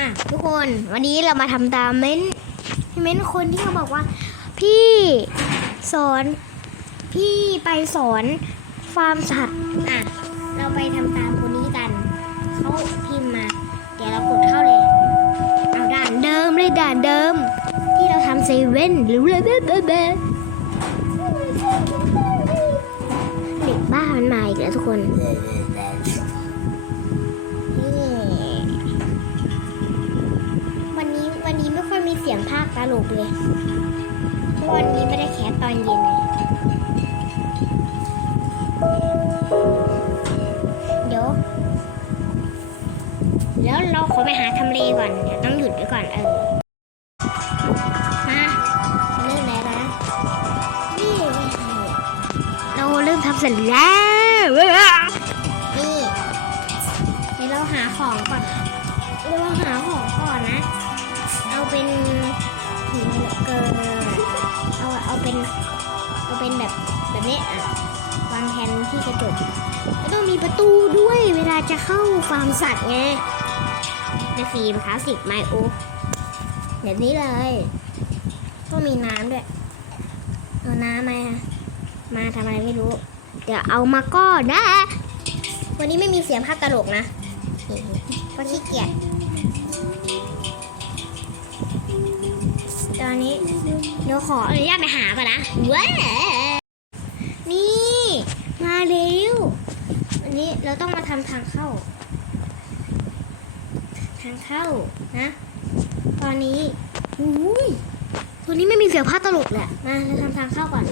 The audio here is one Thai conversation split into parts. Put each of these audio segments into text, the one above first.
อะทุกคนวันนี้เรามาทำตามเม้นเม้นคนที่เขาบอกว่า พี่สอนพี่ไปสอนฟาร์มสัตว์อะเราไปทำตามคนนี้กันเขาพิมพ์มา เดี๋ยวเรากดเข้าเลยเอาด่านเดิมเลยด่านเดิม ที่เราทำเซเว่นหรืออะไรแบบแบบเด็กบ้ามันมาอีกแล้วทุกคน สียงภาคตลกเลยเพราะวันนี้ไม่ได้แคสตอนเย็นเลยเดี๋ยวเดี๋ยวเราขอไปหาทำเลก่อน เดี๋ยวต้องหยุดไว้ก่อนเออมาเริ่มแล้วนะนี่เราเริ่มทำเสร็จแล้วนี่เดี๋ยวเราหาของก่อน เอาเป็นแบบแบบนี้อะวางแทนที่กระจกแล้วต้องมีประตูด้วยเวลาจะเข้าฟาร์มสัตว์ไงในฟิล์มคลาสสิกไมโอแบบนี้เลยต้องมีน้ำด้วยเอาน้ำมามาทำอะไรไม่รู้ เดี๋ยวเอามาก็นะ วันนี้ไม่มีเสียงภาคตลกนะเพราะขี้เกียจตอนนี้ เดี๋ยวขออนุญาตไปหาก่อนนะเว้ยนี่ มาเร็วอันนี้เราต้องมาทำทางเข้า ทางเข้านะ ตอนนี้อุ้ยตัวนี้ไม่มีเสียงภาตลกแหละมาเราทำทางเข้าก่อน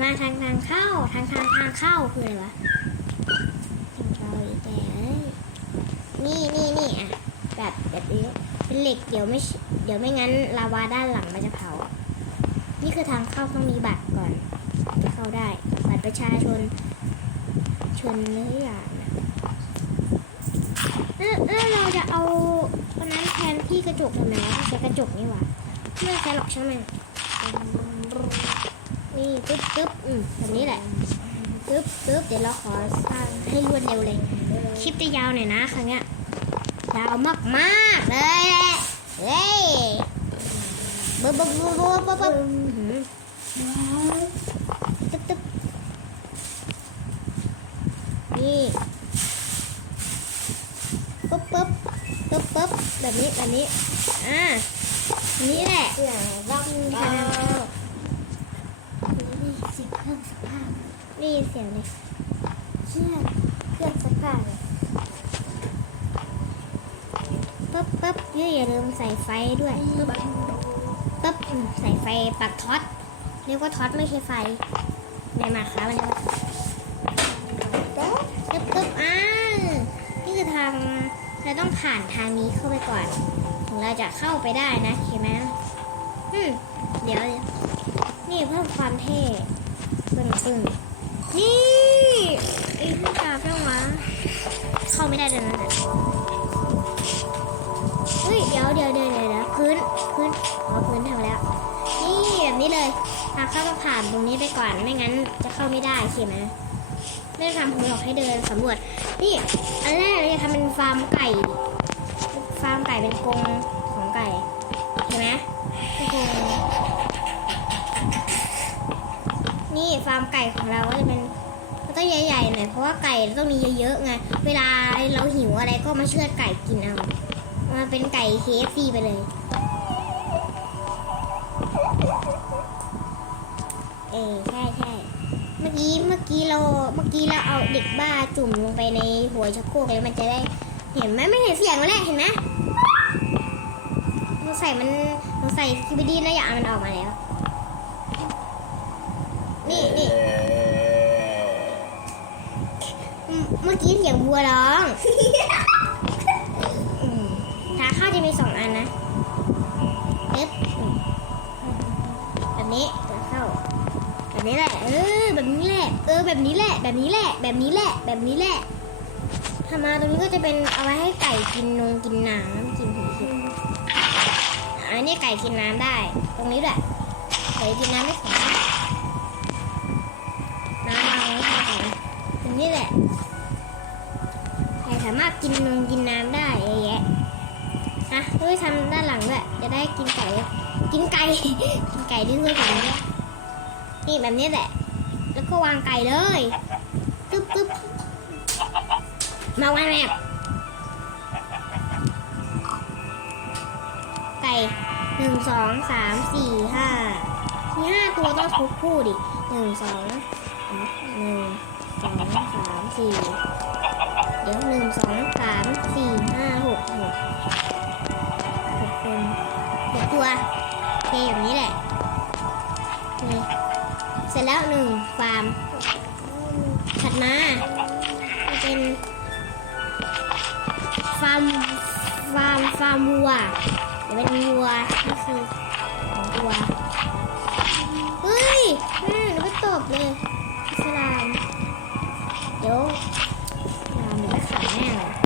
มาทางทางเข้า ทางทางทางเข้าคืออะไรวะเราอีกแต่นี่นี่นี่อะแบบแบบนี้ เป็นเหล็กเดี๋ยวไม่เดี๋ยวไม่งั้นลาวาด้านหลังมันจะเผา นี่คือทางเข้าต้องมีบัตรก่อนถึงเข้าได้ บัตรประชาชน ชนเนื้ออย่างนะแล้วแล้วเราจะเอาอันนั้นแทนที่กระจกทำไมวะใช้กระจกนี่หว่าไม่ใช่หรอกใช่ไหมนนี่ปึ๊บปึ๊บอืมแบบนี้แหละปึ๊บปึ๊บเดี๋ยวเราขอสร้างให้รวดเร็วเลย คลิปจะยาวหน่อยนะครั้งเนี้ย ยาวมากมากเลยเฮ้ยปึ๊บปึ๊บปึ๊บปึ๊บบึ๊บตึ๊บตึ๊บนี่ปึ๊บปึ๊บปึ๊บปึ๊บแบบนี้แบบนี้อ่านี่แหละอย่างร่องนี่เสียงเครื่องซักผ้านี่เสียงเลยเชื่อเครื่องซักผ้าเนี่ย ปึ๊บ ปึ๊บนี่อย่าลืมใส่ไฟด้วยปึ๊บปึ๊บใส่ไฟปักท็อตเรียกว่าท็อตไม่ใช่ไฟในมาค้ามันปึ๊บปึ๊บอ่านี่คือทางเราต้องผ่านทางนี้เข้าไปก่อนถึงเราจะเข้าไปได้นะเห็นไหมอืมเดี๋ยว นี่เพิ่มความเท่ปึ้งปึ้งนี่ไอ้ที่ตาเจ้าวะเข้าไม่ได้เลยนะเนี่ยเฮ้ยเดี๋ยวเดี๋ยวเดี๋ยวเดี๋ยวพื้นพื้นเอ๋อพื้นทำแล้ว นี่แบบนี้เลยทาเข้าต้องผ่านตรงนี้ไปก่อนไม่งั้นจะเข้าไม่ได้ใช่ไหมไม่ได้ทำผมบอกให้เดินสำรวจ นี่อันแรกเราจะทำเป็นฟาร์มไก่ ฟาร์มไก่เป็นกรงของไก่เห็นไหมเป็นกรงนี่ฟาร์มไก่ของเราก็จะเป็นมันต้องใหญ่ๆหน่อยเพราะว่าไก่ต้องมีเยอะๆไง เวลาเราหิวอะไรก็มาเชือดไก่กินเอา มาเป็นไก่ KFC ไปเลย เออใช่ใช่เมื่อกี้เมื่อกี้เราเมื่อกี้เราเอาเด็กบ้าจุ่มลงไปในหัวชักโครกแล้วมันจะได้ เห็นไหมไม่เห็นเสียงแล้วแหละเห็นไหมเราใส่มันเราใส่คิบดีแล้วอย่างมันออกมาแล้ว นี่นี่อืมเมื่อกี้เสียงวัวร้องอืมทางเข้าจะมีสองอันนะ เอ๊บอืมแบบนี้ทางเข้า แบบนี้แหละ เออ แบบนี้แหละ เออ แบบนี้แหละ แบบนี้แหละ แบบนี้แหละ แบบนี้แหละทำมาตรงนี้ก็จะเป็นเอาไว้ให้ไก่กินนงกินน้ำกินผีกินอันนี้ไก่กินน้ำได้ ตรงนี้แหละ ไก่กินน้ำไม่ขอน้ำวาไว้ตรงนี้ตรงนี้แหละ ไก่สามารถกินนมกินน้ำได้เยอะแยะ นะเฮ้ยทำด้านหลังด้วยจะได้กินไก่ กินไก่ กินไก่ด้วยกันเนี่ยนี่แบบนี้แหละ แล้วก็วางไก่เลยตึ๊บตึ๊บมาวางแบบไก่หนึ่งสองสามสี่ห้ามีห้าตัวต้องทุกคู่ดิหนึ่งสองหนึ่งสองสามสี่เดี๋ยวหนึ่งสองสามสี่ห้าหกหก ตัวโอเคแบบนี้แหละนี่เสร็จแล้วหนึ่งฟาร์มถัดมาจะเป็นฟาร์มฟาร์มฟาร์มวัวเดี๋ยวเป็นวัวนี่คือของวัวเฮ้ยแม่หนูไม่ตบเลยอิสลามเดี๋ยวสลามหนูไม่ขายแน่เลย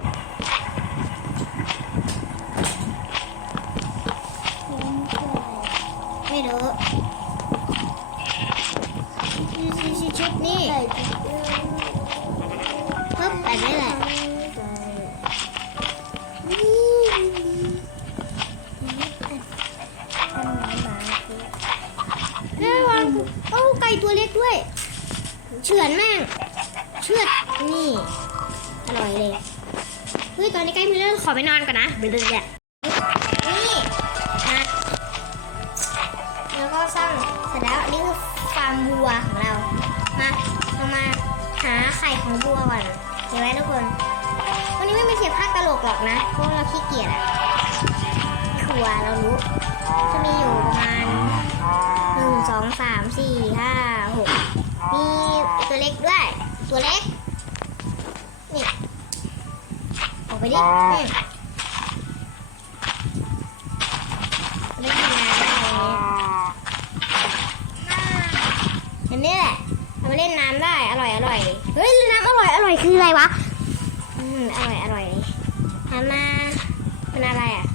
เฉือนแม่งเชือดนี่ อร่อยเลย เฮ้ย ตอนนี้ใกล้มีเริ่มขอไปนอนก่อนนะเดี๋ยวเดี๋ยว ตัวเล็ก นี่ ออกไปดินี่เล่นน้ำอะไรอย่างนี้แหละเอาไปเล่นน้ำได้ อร่อยอร่อย เฮ้ยเล่นน้ำอร่อยอร่อยคืออะไรวะ อืมอร่อยอร่อยทำมาเป็นอะไรอะ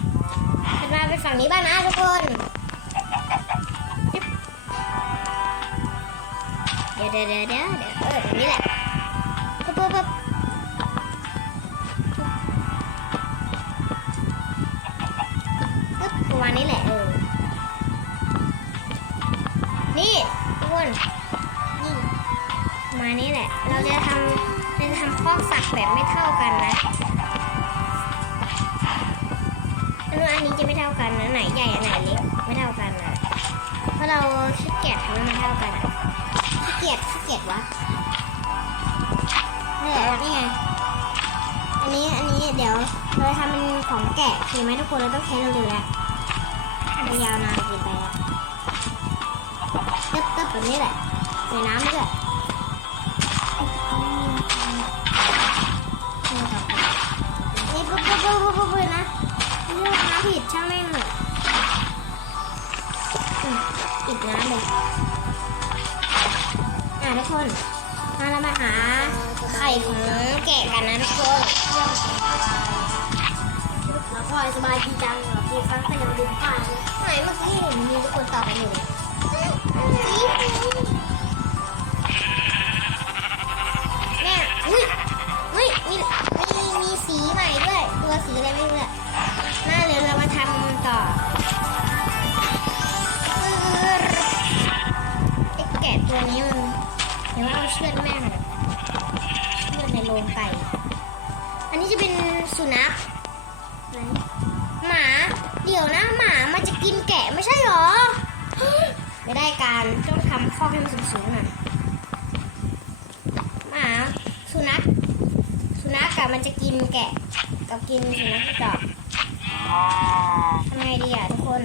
ทำมาไปฝั่งนี้บ้างนะทุกคนเดี๋ยวเดี๋ยว มาณนี้แหละเออนี่ทุกคนนี่มานี้แหละ เราจะทำเราจะทำข้อกสักแบบไม่เท่ากันนะอันนู้นอันนี้จะไม่เท่ากันนะไหนใหญ่อันไหนเล็กไม่เท่ากันนะเพราะเราขี้เกียจทำให้มันเท่ากันอะขี้เกียจขี้เกียจวะนี่แหละนี่ไงอันนี้อันนี้เดี๋ยวเราจะทำเป็นของแกะโอเคไหมทุกคนเราต้องใช้เร็วๆแล้ว มันยาวนานเกินไปแล้วตึ๊บตึ๊บแบบนี้แหละใส่น้ำด้วยนี่ปุ๊บปุ๊บปุ๊บปุ๊บปุ๊บเลยนะนี่เราน้ำผิดช่างแม่งเถอะอืมอีกน้ำเลยอะทุกคนมาเรามาหาไข่ของแกะกันนะทุกคน พ่อสบายดีจังแบบมีครั้งก็ยังดึงผ้าเลยไหนเมื่อกี้เห็นมีทุกคนตอบกันอยู่แม่อุ้ยอุ้ยมีมีมีสีใหม่ด้วย ตัวสีอะไรไม่รู้ การต้องทำข้อให้มันสูงๆหน่อยหมาสุนัขสุนัขกับมันจะกินแกะกับกินสุนัขจอกทำไงดีอะทุกคน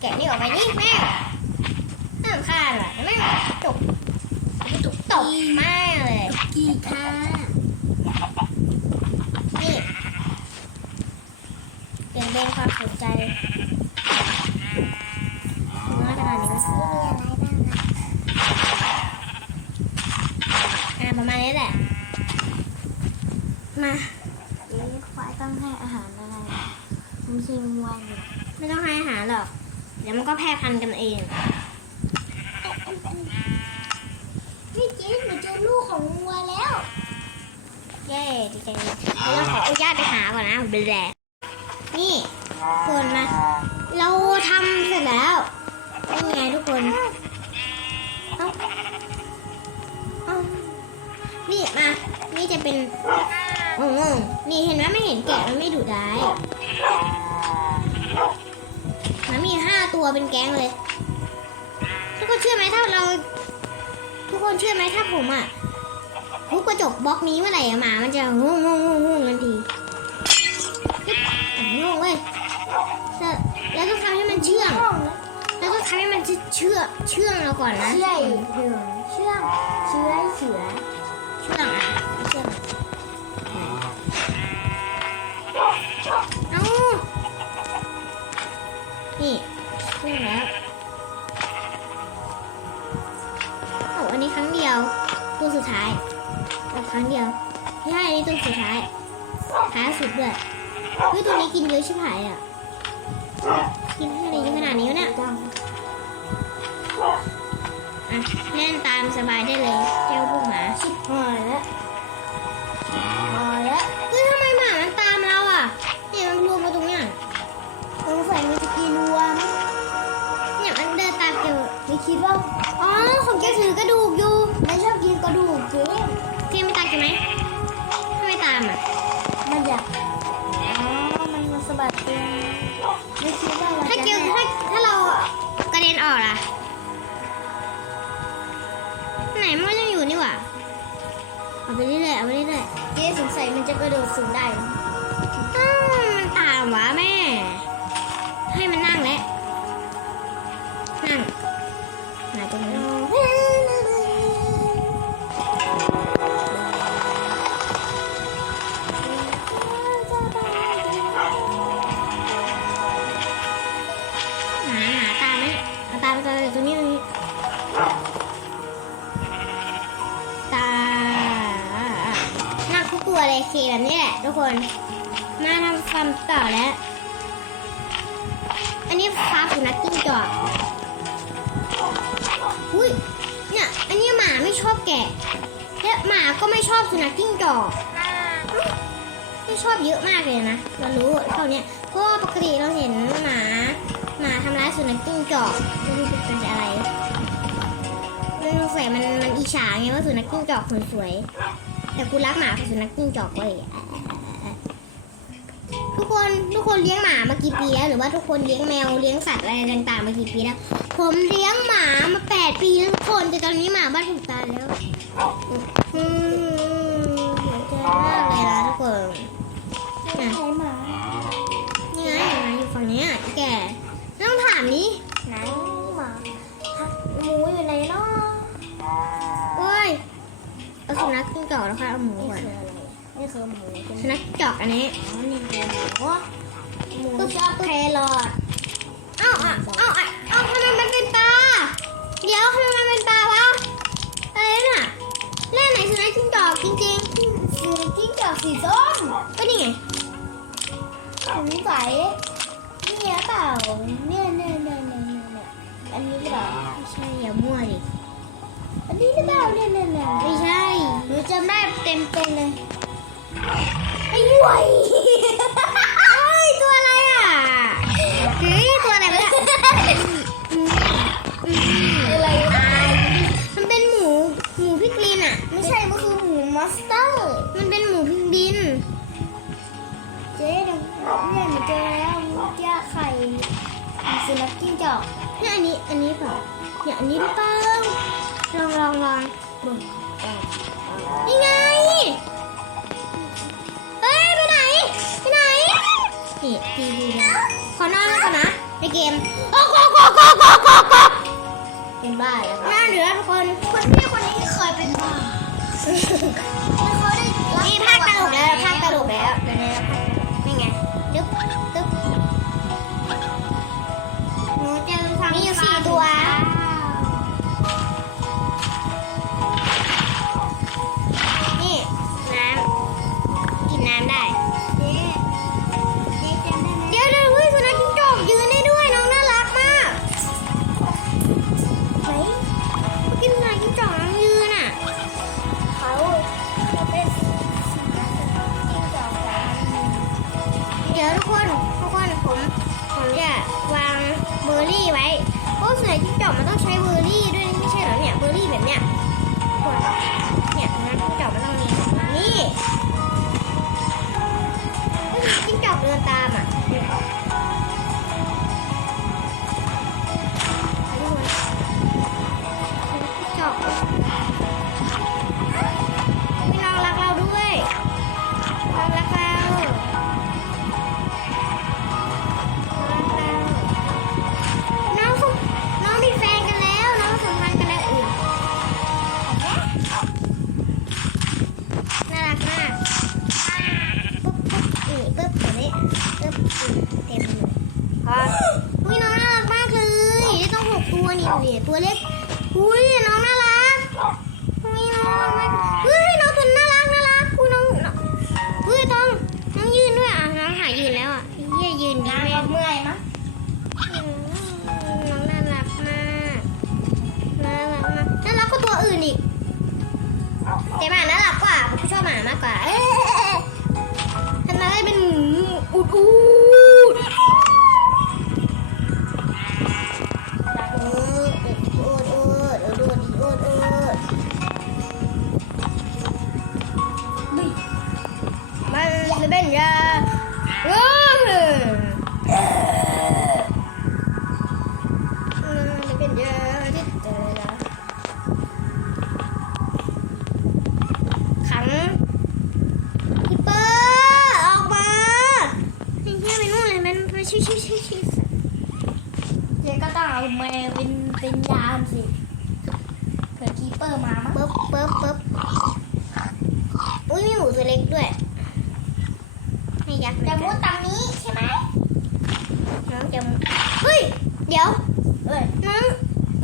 แกะนี่ออกไปนี่ารำคาญอะแม่จบจบตบแม่เลย กี่ค่ะ นี่เปลี่ยนเบนความสนใจมาขนาดนี้ก็ซื้ออ่าประมาณนี้แหละ มา นี่ควายต้องให้อาหารอะไรมันชิมวัวอยู่ ไม่ต้องให้อาหารหรอก เดี๋ยวมันก็แพร่พันธุ์กันเอง พี่จิ๊บหนูเจอลูกของวัวแล้ว ไเย้ดีใจ เราขออนุญาตไปหาก่อนนะเบลแดนี่คนมาเราทำเสร็จแล้วนี่ไงทุกคนเอ้าเอานี่มา นี่จะเป็นโอ้โหนี่เห็นไหมไม่เห็นแกะมันไม่ดุร้ายมันมีห้าตัวเป็นแก๊งเลย ทุกคนเชื่อไหมถ้าเรา ทุกคนเชื่อไหมถ้าผมอะ ทุบกระจกบล็อกนี้เมื่อไหร่หมา มันจะงงงงงงทันทีง่วงงเว้ยแล้วแล้วต้องทำให้มันเชื่อง แล้วต้องทำให้มันเชื่อเชื่องเราก่อนนะ เชื่อเดือเชื่องเชื่อเสือเชื่องอะเชื่อง ครั้งเดียวไม่ให้อันนี้ตัวสุดท้ายท้ายสุดด้วยเฮ้ยตัวนี้กินเยอะชิบหายอะ กินแค่ไหนเยอะขนาดนี้วะเนี่ยอะเล่นตามสบายได้เลยเจ้าพวกหมาชิบหายแล้วหายแล้ว ไหนตรงนี้หาหาตามไหมเอาตามไปตรงนี้ตรงนี้ตาน่าคุกตัวเลยเคแบบนี้แหละทุกคน มาทำฟาร์มต่อแล้ว อันนี้ฟาร์มสุนัขจิ้งจอก กะและหมาก็ไม่ชอบสุนัขจิ้งจอกไม่ชอบเยอะมากเลยนะเรารู้เท่าเนี้ยเพราะว่าปกติเราเห็นหมาหมาทำร้ายสุนัขจิ้งจอกไม่รู้เป็นอะไรมันสงสัยมันมันอิจฉาไงว่าสุนัขจิ้งจอกคนสวย แต่กูรักหมากับสุนัขจิ้งจอกเว้ยทุก คนทุกคนเลี้ยงหมามากี่ปีแล้วหรือว่าทุกคนเลี้ยงแมวเลี้ยงสัตว์อะไรต่างๆมากี่ปีแล้ว ผมเลี้ยงหมามาแปดปีแล้วทุกคนแต่ตอนนี้หมาบ้านผมตายแล้วอืมเสียใจมากเลยนะทุกคนใช่หมานี่ไงหมาอยู่ฝั่งเนี้ยแกต้องถามนี้ไหนหมาหมูอยู่ไหนเนาะโอ้ยเอาสุนัขจิ้งจอกแล้วค่อยเอาหมูนี่ก่อนคืออะไร นี่คือหมูใช่ไหมสุนัขจิ้งจอกอันนี้อ๋อนี่คือหมูหมูชอบแครอทเอ้าอะเอ้าอะเอ้าทำไมมันเป็นปลา เดี๋ยวทำไมมันเป็นปลาวะอะไรน่ะเล่นไหนสุนัขจิ้งจอกจริงสีจิ้งจอกสีส้มๆก็นี่ไงสงสัยนี่หรือเปล่าเนี่ยเนี่ยเนี่ยเนี่ยเนี่ยอันนี้หรือเปล่าไม่ใช่อย่ามั่วดิอันนี้หรือเปล่าเนี่ยเนี่ยเนี่ยไม่ใช่หนูจำได้เต็มเต็มเลย ไอ้ คนคนพี่คนนี้เคยเป็นบ้าไม่เคยได้นี่ภาคตลกแล้วภาคตลกแล้วเดี๋ยวนี้เราภาคตล ดี๋ยวทุกคนทุกคนผมผมจะวางเบอร์รี่ไว้เพราะส่วนใหญ่ที่จอบมันต้องใช้เบอร์รี่ด้วยไม่ใช่เหรอเนี่ยเบอร์รี่แบบเนี้ย มามั้งปึ๊บปึ๊บปึ๊บอุ้ยมีหมูตัวเล็กด้วยให้ยักษ์เหมือนจะกันมุดตามนี้ใช่ไหมน้องจะมุดเฮ้ย เดี๋ยวเอ้ยน้อง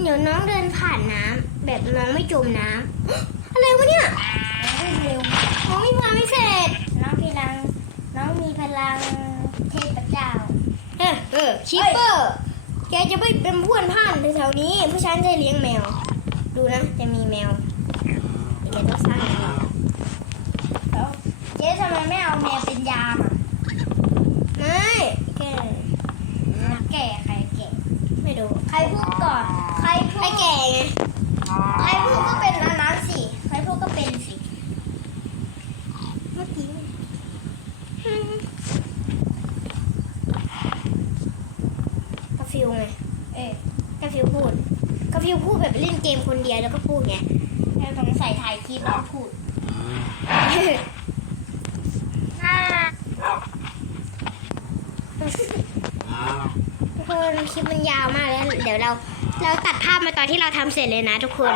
เดี๋ยวน้องเดินผ่านน้ำแบบน้องไม่จมน้ำอะไรวะเนี่ยวิ่งเร็วน้องมีความพิเศษน้องพลัง น้องมีพลังเทพเจ้าเออเออชิปเปอร์แกจะไม่เป็นผู้พันผ่านแถวๆนี้ผู้ฉันจะเลี้ยงแมว ดูนะ จะมีแมวเดี๋ยวแกต้องสร้างแมวแล้วเจ๊ทำไมไม่เอาแมวเป็นยามอะไม่แก่แก่ใครแก่ไม่ดูใครพูดก่อน ใครพูดไอ้แก่ไง ใครพูดก็เป็นอันนั้นสิ ใครพูดก็เป็นสิ เมื่อกี้กาฟิวไง เอ๊ะ กาฟิวพูดกาฟิวพูดแบบเล่นเกมคนเดียวแล้วก็พูดไง แม่ต้องใส่ถ่ายคลิปแล้วพูด ทุกคนคลิปมันยาวมากแล้ว เดี๋ยวเรา เรา ตัดภาพมาตอนที่เราทำเสร็จเลยนะทุกคน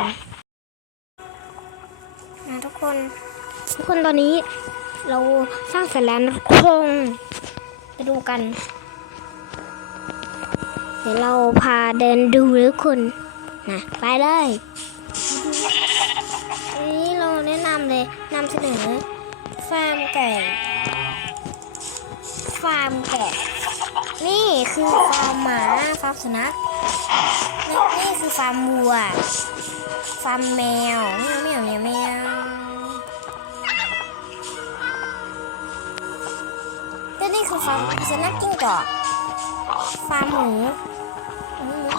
นะทุกคน ทุกคนตอนนี้ เราสร้างเสร็จแล้วนะทุกคนไปดูกัน เดี๋ยวเราพาเดินดูทุกคนนะไปเลยอันนี้เราแนะนำเลยนำเสนอฟาร์มไก่ฟาร์มแกะนี่คือฟาร์มหมาฟาร์มสุนัข นี่นี่คือฟาร์มวัว ฟาร์มแมวแมวแมวแมวแมวนี่คือฟาร์มสุนัขจิ้งจอกฟาร์มหมูอืม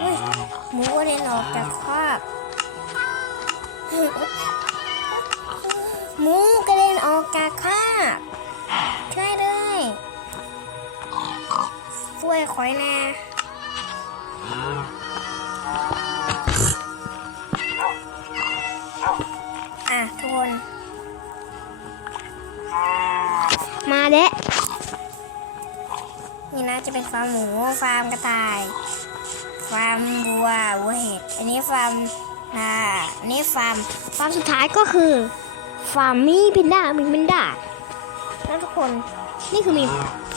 อุ้ยหมูกระเด็นออกจากคอกหมูกระเด็นออกจากคอกช่วยด้วยช่ วยคอยแน่อะทุกคน มาเด้นี่นะจะเป็นฟาร์มหมู ฟาร์มกระต่าย ฟาร์มวัววัวเห็ด อันนี้ฟาร์มอ่าอันนี้ฟาร์ม ฟาร์มสุดท้ายก็คือ ฟาร์มมีพินด้ามีพินด้าแล้วทุกคน นี่คือมี